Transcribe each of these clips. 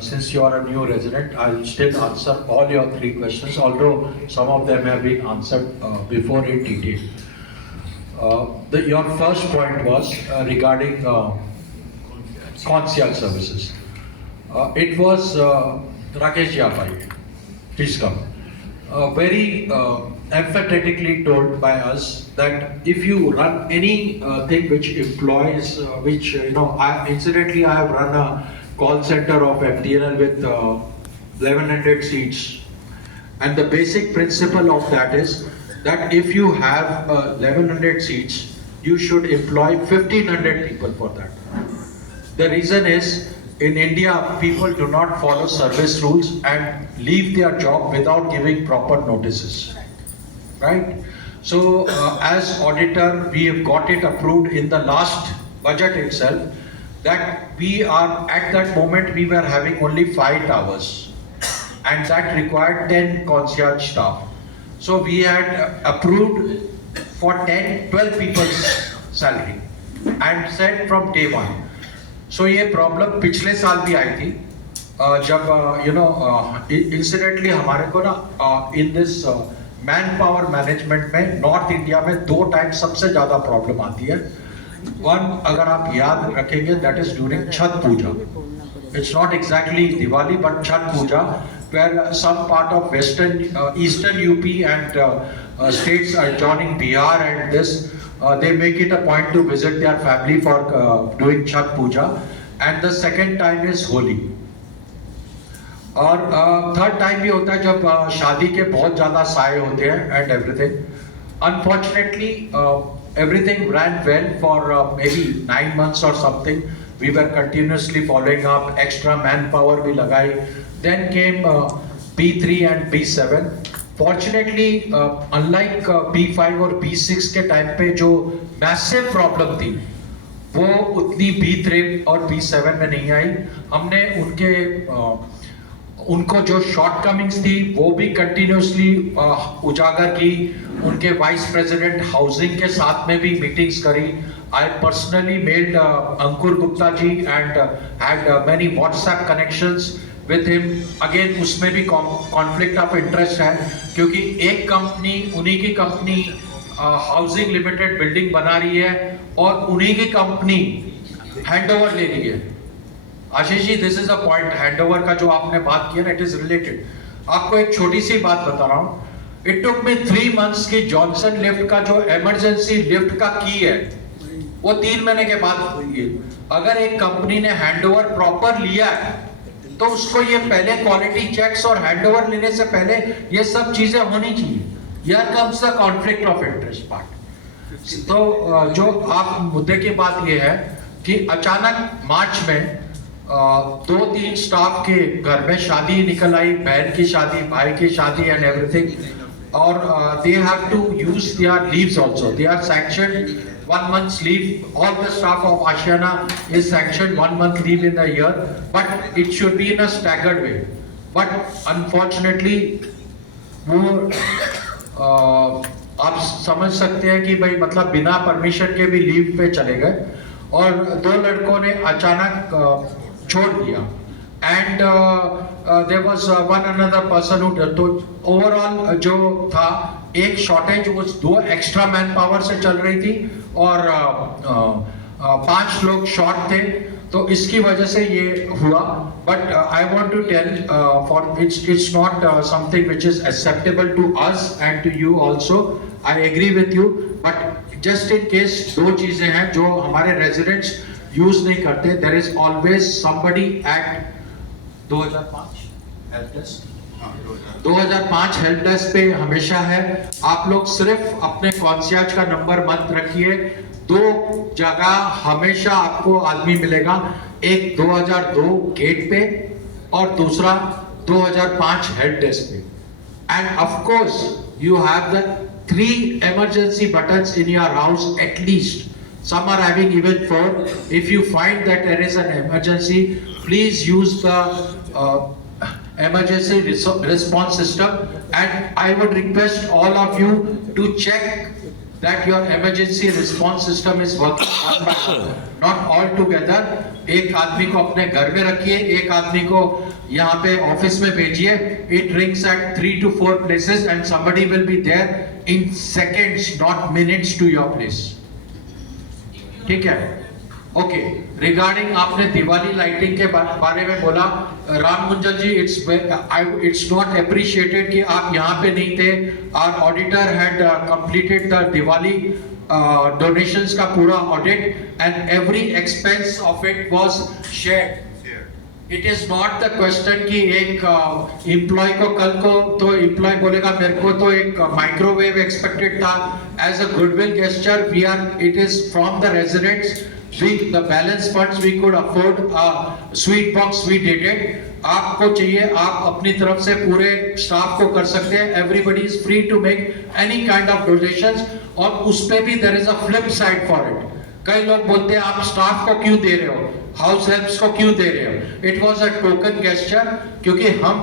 since you are a new resident, I'll still answer all your three questions, although some of them have been answered before in detail. Your first point was regarding concierge services. It was Rakesh Japai. Please come. Very emphatically told by us that if you run any thing which employs, incidentally I have run a call center of FDNL with 1100 seats, and the basic principle of that is that if you have 1100 seats, you should employ 1500 people for that. The reason is, in India, people do not follow service rules and leave their job without giving proper notices, right? So, as auditor, we have got it approved in the last budget itself that we are, at that moment, we were having only 5 towers, and that required 10 concierge staff. So, we had approved for 12 people's salary and said from day one. So ये problem पिछले साल भी आई थी जब incidentally हमारे को ना in this man power management में नॉर्थ इंडिया में 2 टाइम सबसे ज्यादा प्रॉब्लम आती है. वन, अगर आप याद रखेंगे, that is during Chhath Puja. It's not exactly Diwali but Chhath Puja, where some part of eastern UP and states adjoining Bihar and this, they make it a point to visit their family for doing Chhath Puja, and the second time is Holi. और third time भी होता है जब शादी के बहुत ज्यादा साए होते हैं and everything. Unfortunately, everything ran well for maybe 9 months or something. We were continuously following up, extra manpower we लगाई. Then came P3 and P7. Fortunately, unlike P5 और P6 के टाइम पे जो massive problem थी, वो उतनी P3 और P7 में नहीं आई. हमने उनको जो शॉर्टकमिंग्स थी वो भी कंटिन्यूसली उजागर की. उनके वाइस प्रेसिडेंट हाउसिंग के साथ में भी मीटिंग्स करी. I personally mailed Ankur Gupta ji and had many WhatsApp connections with him. Again, उसमें भी conflict of interest है, क्योंकि एक कंपनी, उन्हीं की कंपनी हाउसिंग लिमिटेड बिल्डिंग बना रही है और उन्हीं की कंपनी हैंडओवर ले रही है. Ashish ji, this is a point. Handover का जो आपने बात किया ना, इट इज रिलेटेड. आपको एक छोटी सी बात बता रहा हूँ. इट टुक मी 3 months की जॉनसन लिफ्ट का जो इमरजेंसी लिफ्ट का की है, वो 3 महीने के बाद हुई है. अगर एक कंपनी ने हैंडओवर प्रॉपर लिया है तो उसको ये पहले क्वालिटी चेक्स और हैंडओवर लेने से पहले ये सब चीजें होनी चाहिए. Here comes the conflict of interest part. तो जो आप मुद्दे की बात ये है कि अचानक मार्च में 2-3 स्टाफ के घर में शादी निकल आई, बहन की शादी, भाई की शादी एंड एवरीथिंग, और they have to use their leaves also. They are sanctioned 1 month's leave. All the staff of Ashiana is sanctioned 1 month leave in a year, but it should be in a staggered way. But unfortunately, वो आप समझ सकते हैं कि भाई मतलब बिना permission के भी लीव पे चले गए, और 2 लड़कों ने अचानक छोड़ दिया. And there was one another person who, तो ओवरऑल जो था, एक शॉर्टेज वो 2 एक्स्ट्रा मैन पावर से चल रही थी और 5 लोग शॉर्ट थे. तो इसकी वजह से ये हुआ. But I want to tell, for it's not something which is acceptable to us and to you also. I agree with you, but just in case 2 चीजें हैं जो हमारे रेजिडेंट्स यूज नहीं करते. There is always somebody at 2005 help desk, 2005 help desk पे हमेशा है. आप लोग सिर्फ अपने कॉन्सियर्ज का नंबर मत रखिए. 2 जगह हमेशा आपको आदमी मिलेगा. एक 2002 गेट पे और दूसरा 2005 हेल्प डेस्क पे. End of course you have the 3 emergency buttons in your house at least. Some are having even 4. If you find that there is an emergency, please use the emergency response system. And I would request all of you to check that your emergency response system is working one by one, not all together. एक आदमी को अपने घर में रखिए, एक आदमी को यहाँ पे ऑफिस में भेजिए. It rings at 3 to 4 places and somebody will be there in seconds, not minutes to your place. ठीक है? ओके. रिगार्डिंग आपने दिवाली लाइटिंग के बारे में बोला, Ram Gunjal ji, it's not appreciated कि आप यहाँ पे नहीं थे. Our auditor had completed the Diwali donations का पूरा audit and every expense of it was shared. It is not the question कि एक एम्प्लॉय को कल को तो एम्प्लॉय बोलेगा मेरे को तो एक माइक्रोवेव एक्सपेक्टेड था. As a goodwill gesture we are, it is from the residents. The balance funds we could afford a sweet box, we did it. आपको चाहिए आप अपनी तरफ से पूरे स्टाफ को कर सकते हैं. Everybody is free to make any kind of donations. और उस पे भी there is a flip side for it. कई लोग बोलते हैं आप स्टाफ को क्यों दे रहे हो, हाउस हेल्प्स को क्यों दे रहे हो. It was a token gesture, क्योंकि हम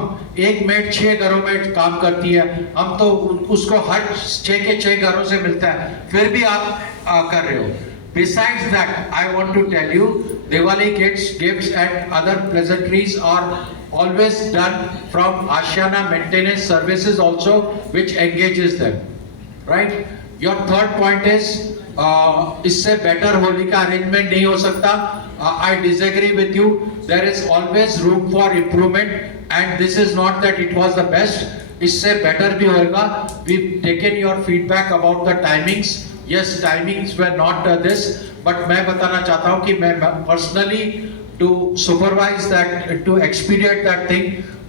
एक मेड 6 घरों में काम करती है, हम तो उसको हर 6 के 6 घरों से मिलता है, फिर भी आप कर रहे हो. Besides that, I want to tell you, Diwali gifts and other pleasantries are always done from Ashiana Maintenance Services also, which engages them, right? Your third point is, इससे better होली का arrangement नहीं हो सकता. I disagree with you. There is always room for improvement, and this is not that it was the best. इससे better भी होगा. We've taken your feedback about the timings. Yes, timings were not this, but मैं बताना चाहता हूँ कि मैं personally to supervise that, to expedite that thing,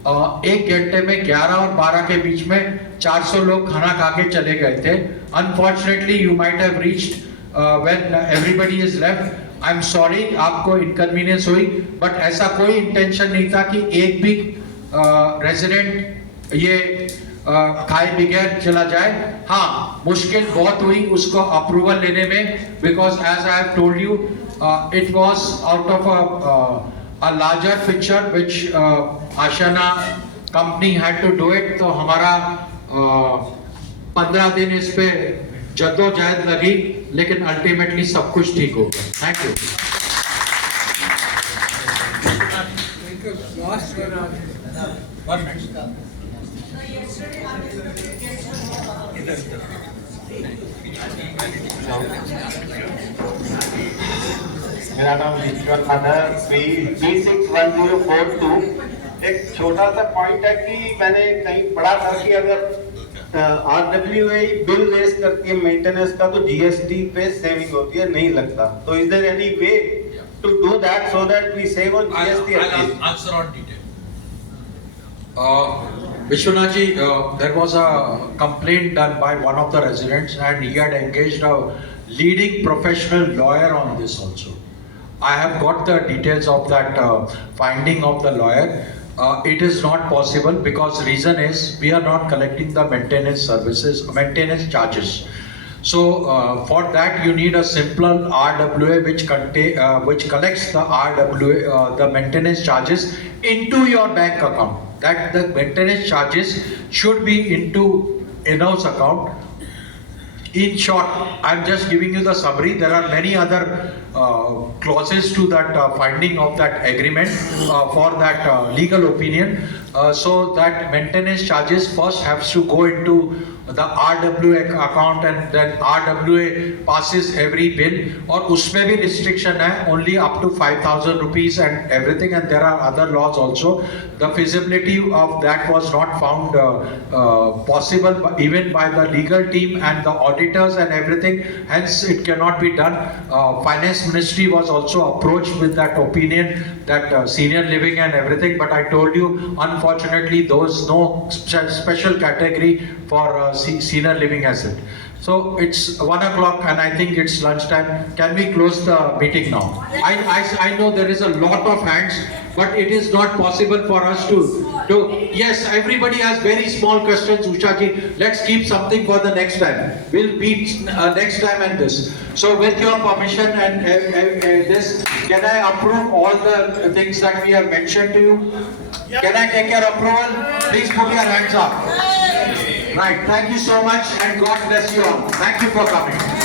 1 घंटे में 11 और 12 के बीच में 400 लोग खाना खा के चले गए थे. Unfortunately, you might have reached when everybody is left. I'm sorry, आपको inconvenience हुई, but ऐसा कोई intention नहीं था कि एक भी resident ये खाए बगैर चला जाए. हाँ, मुश्किल बहुत हुई उसको अप्रूवल लेने में, because as I have told you it was out of a larger picture which Ashiana company had to do it. तो हमारा 15 दिन इस पे जद्दोजहद लगी, लेकिन अल्टीमेटली सब कुछ ठीक हो गया. Thank you. मेरा नाम विश्वनाथ है. B61042. एक छोटा सा पॉइंट है कि मैंने कहीं पढ़ा था कि अगर RWA बिल रेस करती है मेंटेनेंस का तो GST पे सेविंग होती है, नहीं लगता. तो is there any way to do that so that we save on GST? I'll answer on detail. Vishwanath ji, there was a complaint done by one of the residents and he had engaged a leading professional lawyer on this also. I have got the details of that finding of the lawyer. It is not possible because reason is we are not collecting the maintenance services, maintenance charges. So for that you need a simple RWA which collects the RWA, the maintenance charges into your bank account. That the maintenance charges should be into in-house account. In short, I'm just giving you the summary. There are many other clauses to that finding of that agreement for that legal opinion. So that maintenance charges first has to go into the RWA account and then RWA passes every bill. और उसमें भी restriction है, only up to 5,000 rupees and everything, and there are other laws also. The feasibility of that was not found possible even by the legal team and the auditors and everything. Hence, it cannot be done. Finance Ministry was also approached with that opinion, that senior living and everything. But I told you, unfortunately, there was no special category for senior living asset. So it's 1 o'clock and I think it's lunchtime. Can we close the meeting now? I know there is a lot of hands, but it is not possible for us to do. Yes, everybody has very small questions, Usha ji. Let's keep something for the next time. We'll meet next time and this. So with your permission and this, can I approve all the things that we have mentioned to you? Can I take your approval? Please put your hands up. Right. Thank you so much and God bless you all. Thank you for coming.